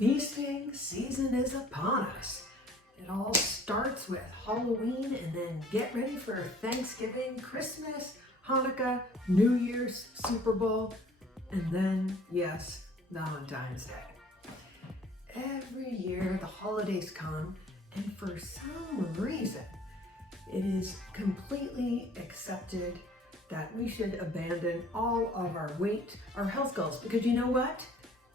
feasting season is upon us. It all starts with Halloween and then get ready for Thanksgiving, Christmas, Hanukkah, New Year's, Super Bowl, and then, yes, Valentine's Day. Every year the holidays come, and for some reason, it is completely accepted that we should abandon all of our weight, our health goals, because you know what?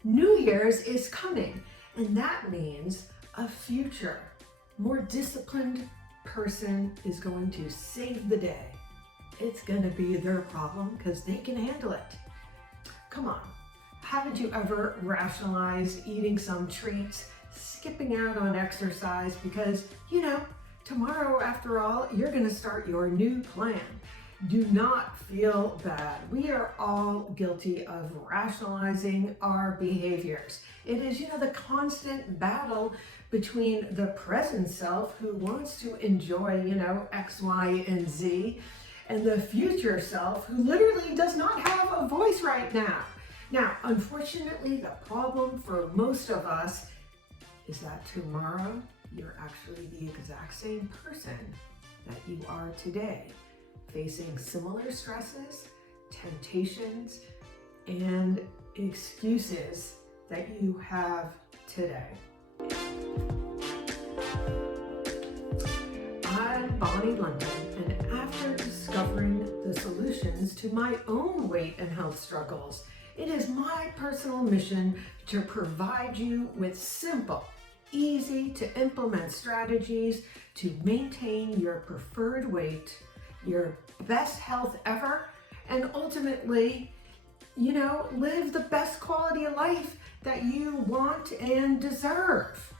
New Year's is coming, and that means a future, more disciplined person is going to save the day. It's going to be their problem because they can handle it. Come on, haven't you ever rationalized eating some treats, skipping out on exercise because, tomorrow, after all, you're going to start your new plan. Do not feel bad. We are all guilty of rationalizing our behaviors. It is, the constant battle between the present self who wants to enjoy, X, Y, and Z, and the future self who literally does not have a voice right now. Now, unfortunately, the problem for most of us is that tomorrow you're actually the exact same person that you are today, facing similar stresses, temptations, and excuses that you have today. I'm Bonni London, and after discovering the solutions to my own weight and health struggles, it is my personal mission to provide you with simple, easy to implement strategies to maintain your preferred weight, your best health ever, and ultimately, live the best quality of life that you want and deserve.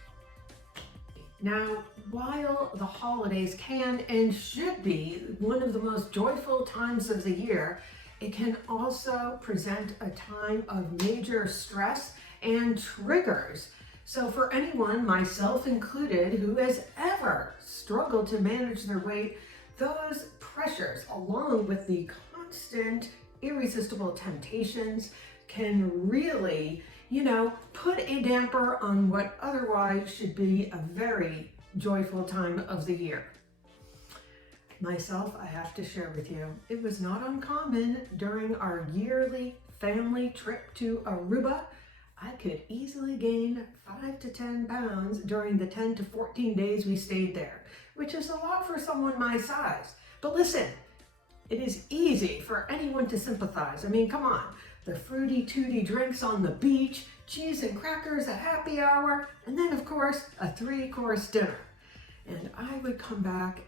Now, while the holidays can and should be one of the most joyful times of the year, it can also present a time of major stress and triggers. So for anyone, myself included, who has ever struggled to manage their weight, those pressures, along with the constant irresistible temptations, can really, put a damper on what otherwise should be a very joyful time of the year. Myself, I have to share with you, it was not uncommon during our yearly family trip to Aruba. I could easily gain 5 to 10 pounds during the 10 to 14 days we stayed there, which is a lot for someone my size. But listen, it is easy for anyone to sympathize. I mean, come on, the fruity tooty drinks on the beach, cheese and crackers at happy hour, and then of course, a 3-course dinner. And I would come back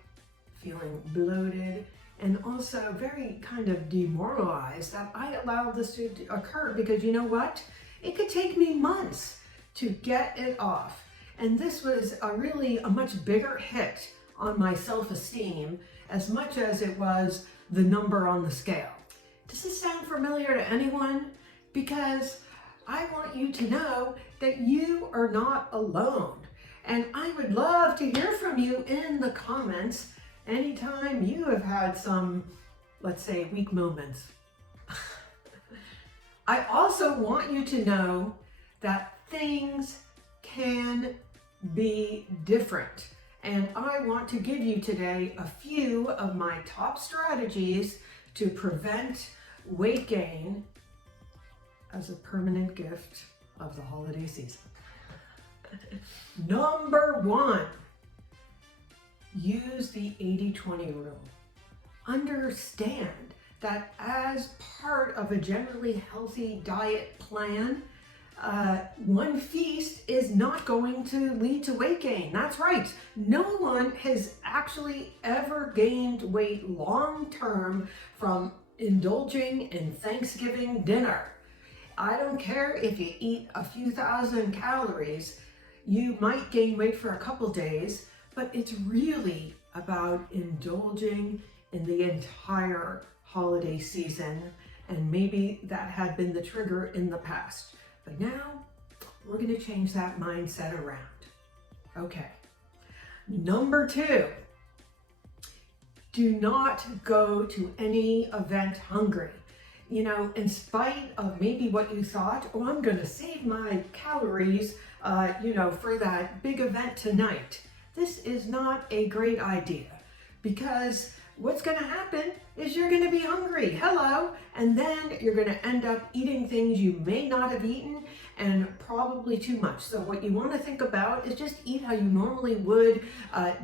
feeling bloated and also very kind of demoralized that I allowed this to occur because you know what? It could take me months to get it off. And this was really a much bigger hit on my self-esteem as much as it was the number on the scale. Does this sound familiar to anyone? Because I want you to know that you are not alone. And I would love to hear from you in the comments anytime you have had some, let's say, weak moments. I also want you to know that things can be different. And I want to give you today a few of my top strategies to prevent weight gain as a permanent gift of the holiday season. Number 1, use the 80-20 rule. Understand that as part of a generally healthy diet plan, one feast is not going to lead to weight gain. That's right. No one has actually ever gained weight long-term from indulging in Thanksgiving dinner. I don't care if you eat a few thousand calories, you might gain weight for a couple days, but it's really about indulging in the entire holiday season, and maybe that had been the trigger in the past. But now we're going to change that mindset around. Okay. Number 2, do not go to any event hungry. in spite of maybe what you thought, oh, I'm going to save my calories, for that big event tonight. This is not a great idea, because what's going to happen is you're going to be hungry. Hello. And then you're going to end up eating things you may not have eaten, and probably too much. So what you want to think about is just eat how you normally would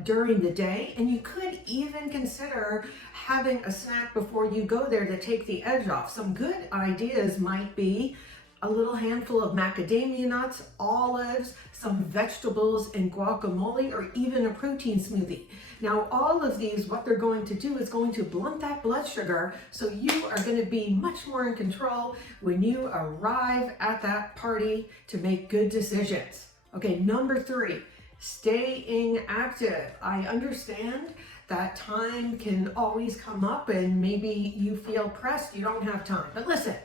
during the day. And you could even consider having a snack before you go there to take the edge off. Some good ideas might be a little handful of macadamia nuts, olives, some vegetables and guacamole, or even a protein smoothie. Now, all of these, what they're going to do is going to blunt that blood sugar, so you are going to be much more in control when you arrive at that party to make good decisions. Okay, number 3, staying active. I understand that time can always come up and maybe you feel pressed, you don't have time. But listen,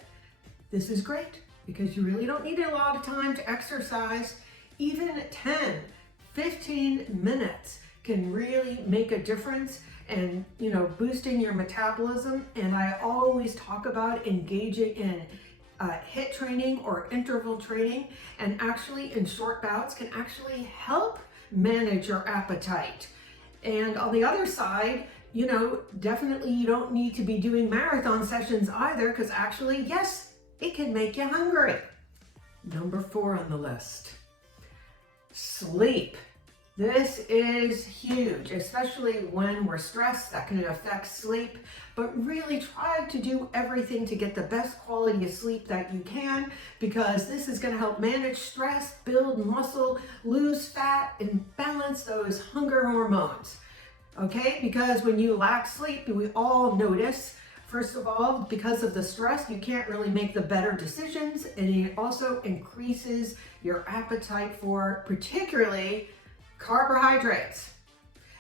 this is great, because you really don't need a lot of time to exercise. Even 10, 15 minutes can really make a difference and, boosting your metabolism. And I always talk about engaging in HIIT training or interval training, and actually in short bouts can actually help manage your appetite. And on the other side, definitely you don't need to be doing marathon sessions either, because actually, yes, it can make you hungry. Number 4 on the list, sleep. This is huge, especially when we're stressed. That can affect sleep, but really try to do everything to get the best quality of sleep that you can, because this is going to help manage stress, build muscle, lose fat, and balance those hunger hormones. Okay, because when you lack sleep, we all notice, first of all, because of the stress, you can't really make the better decisions, and it also increases your appetite for particularly carbohydrates.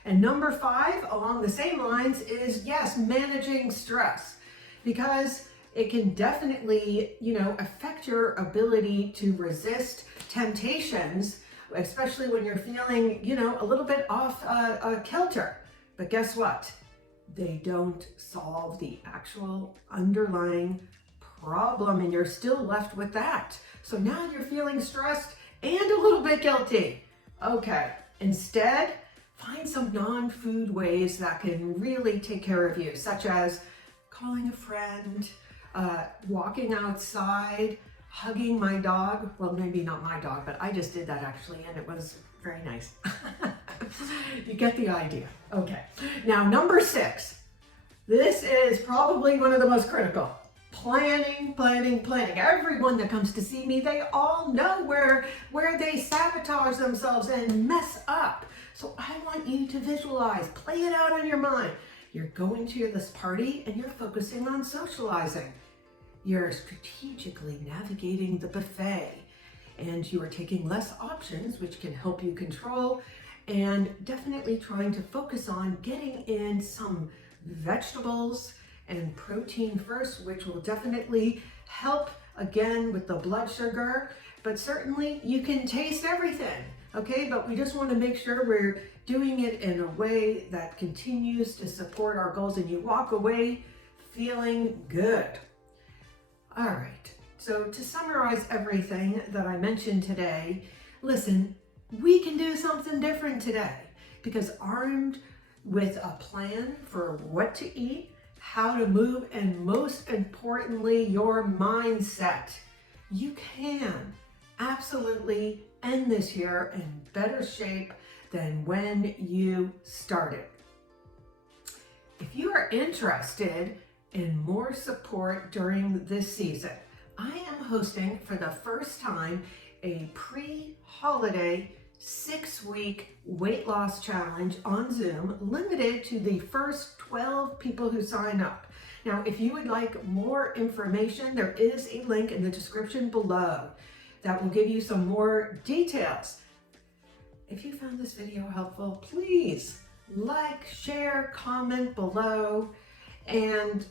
And number 5, along the same lines, is yes, managing stress, because it can definitely, affect your ability to resist temptations, especially when you're feeling, a little bit off kilter. But guess what? They don't solve the actual underlying problem, and you're still left with that. So now you're feeling stressed and a little bit guilty. Okay, instead, find some non-food ways that can really take care of you, such as calling a friend, walking outside, hugging my dog. Well, maybe not my dog, but I just did that actually, and it was very nice. You get the idea. Okay, now number 6. This is probably one of the most critical. Planning. Everyone that comes to see me, they all know where they sabotage themselves and mess up. So I want you to visualize, play it out in your mind. You're going to this party and you're focusing on socializing. You're strategically navigating the buffet, and you are taking less options, which can help you control, and definitely trying to focus on getting in some vegetables and protein first, which will definitely help again with the blood sugar. But certainly you can taste everything, okay? But we just want to make sure we're doing it in a way that continues to support our goals, and you walk away feeling good. All right, so to summarize everything that I mentioned today, listen, we can do something different today, because armed with a plan for what to eat, how to move, and most importantly, your mindset, you can absolutely end this year in better shape than when you started. If you are interested in more support during this season, I am hosting for the first time a pre-holiday 6-week weight loss challenge on Zoom, limited to the first 12 people who sign up. Now, if you would like more information, there is a link in the description below that will give you some more details. If you found this video helpful, please like, share, comment below, and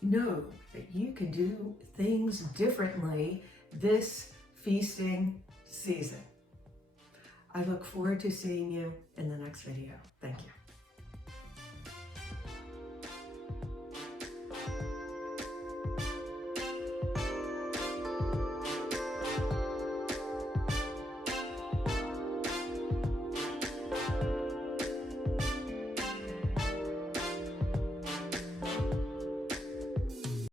know that you can do things differently this feasting season. I look forward to seeing you in the next video. Thank you.